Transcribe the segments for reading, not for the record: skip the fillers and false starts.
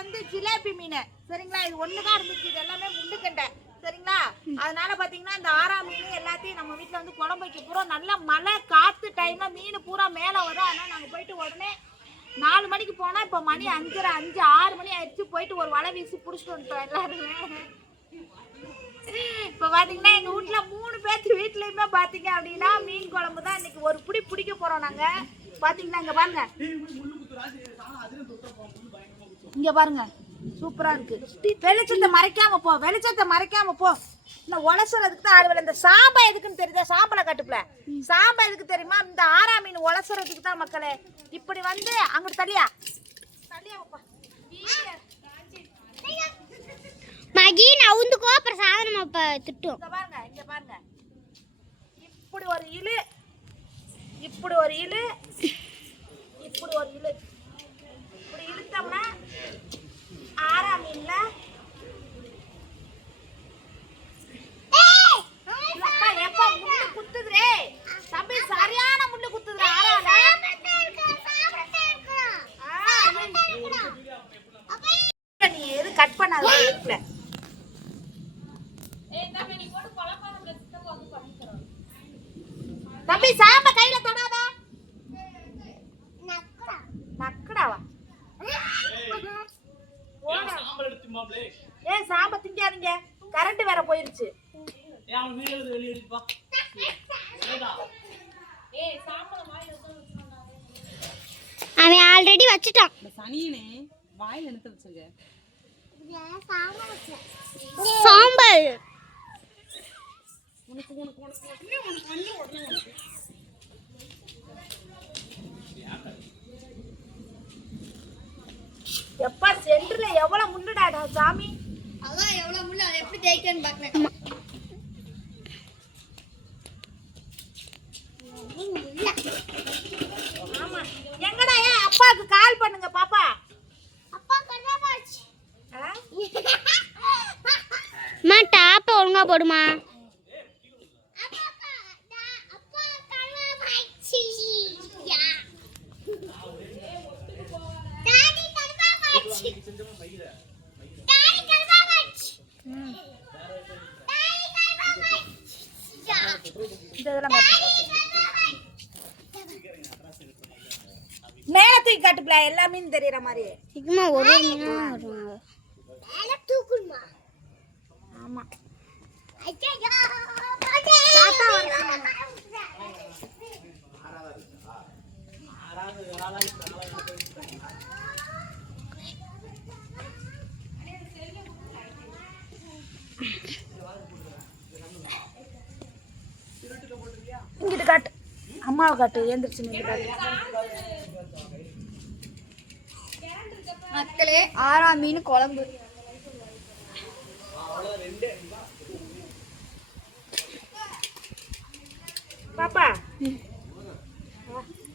வந்து ஜிலேபி மீன் சரிங்களா. இது ஒண்ணுதான் இருந்துச்சு, இது எல்லாமே முள்ளுக்கண்டை சரிங்களா. அதனால பாத்தீங்கன்னா இந்த ஆறா மீன் எல்லாத்தையும் நம்ம வீட்டுல வந்து குழம்பு வைக்க போறோம். நல்ல மழை காத்து டைம்ல மீன் பூரா மேல வரும். அதனால நாங்க போயிட்டு உடனே 4 மணிக்கு போனா இப்ப மணி 5:30 5 6 மணி ஆயிடுச்சு. போயிட்டு ஒரு வலை வீசி புடிச்சிட்டு வந்துட்டோம் எல்லாருமே. இப்ப பாத்தீங்கன்னா எங்க வீட்டுல 3 பேர்த்து வீட்லயுமே பாத்தீங்க அப்படின்னா மீன் குழம்பு தான் இன்னைக்கு ஒரு புடி பிடிக்க போறோம் நாங்க. பாத்தீங்கன்னா இங்க பாருங்க, இங்க பாருங்க சூப்பரா இருக்கு. வெளிச்சத்தை மறைக்காம போ, வெளிச்சத்தை மறைக்காம போ. இன்னும் உலசுறதுக்கு தான் ஆள். இந்த சாம்பா எதுக்குன்னு தெரியுதா? சாம்பலை கட்டுப்புல சாம்பா எதுக்கு தெரியுமா? இந்த ஆறா மீன் உலசுறதுக்கு தான் மக்களே. இப்படி வந்து அங்கிட்டு தள்ளியா தள்ளியா வைப்பா மகி நவுந்துக்கோ, அப்புறம் சாதனம் அப்ப திட்டும். இங்க பாருங்க, இங்க பாருங்க, இப்படி ஒரு இழு, இப்படி ஒரு இழு, இப்படி ஒரு இழு. இப்படி இழுத்தோம்னா ஆறா மீன்ல எப்ப முள்ளு குத்துதுரே தம்பி, சரியான முள்ளு குத்துதுரே ஆறால. நீ எது கட் பண்ணாத வீட்டுல. தம்பி சாம்ப கையில தொடாத. நக்கடாவா? ஏ சாம்ப திங்காதீங்க, கரண்ட் வேற போயிருச்சு. அவன் ஆல்ரெடி வச்சிட்டான். சனியனே வாயில எடுத்து வச்சுங்க. சாம்பல் எப்பா சென்டர்ல எவ்வளவு முள்ளுடாடா சாமி. அதான் எவ்வளவு முள்ளு, அதை எப்படி ஜெயிக்கன்னு பார்க்கலாம். ஆமா, எங்கடா ஏன் அப்பாவுக்கு கால் பண்ணுங்க பாப்பா. அப்பா கண்ணாபாச்சு. மா டாப்ப ஒழுங்கா போடுமா. மேல தூக்கி காட்டுப்ல, எல்லா மீன் தெரியற மாதிரி. சிக்மா ஒரு மீனா வருவாங்க. மேல தூக்குமா. ஆமா ஐயா தாத்தா வரணும். இங்கிட்டு காட்டு, அம்மாவை காட்டு, ஏந்திரிச்சு நின்று காட்டு. மக்களே, ஆறா மீன் குழம்பு. பாப்பா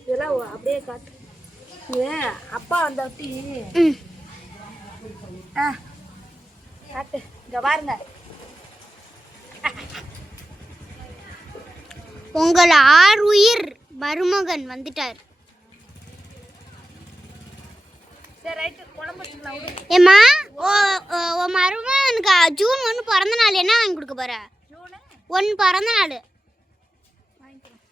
இதெல்லாம் அப்படியே காட்டு. ஏ அப்பா வந்தாட்டி காட்டு. இங்க பாருங்க, உங்கள் ஆருயிர் மருமகன் வந்துட்டார். சரி ரைட்டு, குழம்பு வச்சுக்கலாம் விடு. ஏம்மா, உன் மருமகனுக்கு ஜூன் 1 பிறந்த நாள் என்ன வாங்கி கொடுக்க போற? ஜூனு 1 பிறந்த நாள். வாங்கிக்கலாம்.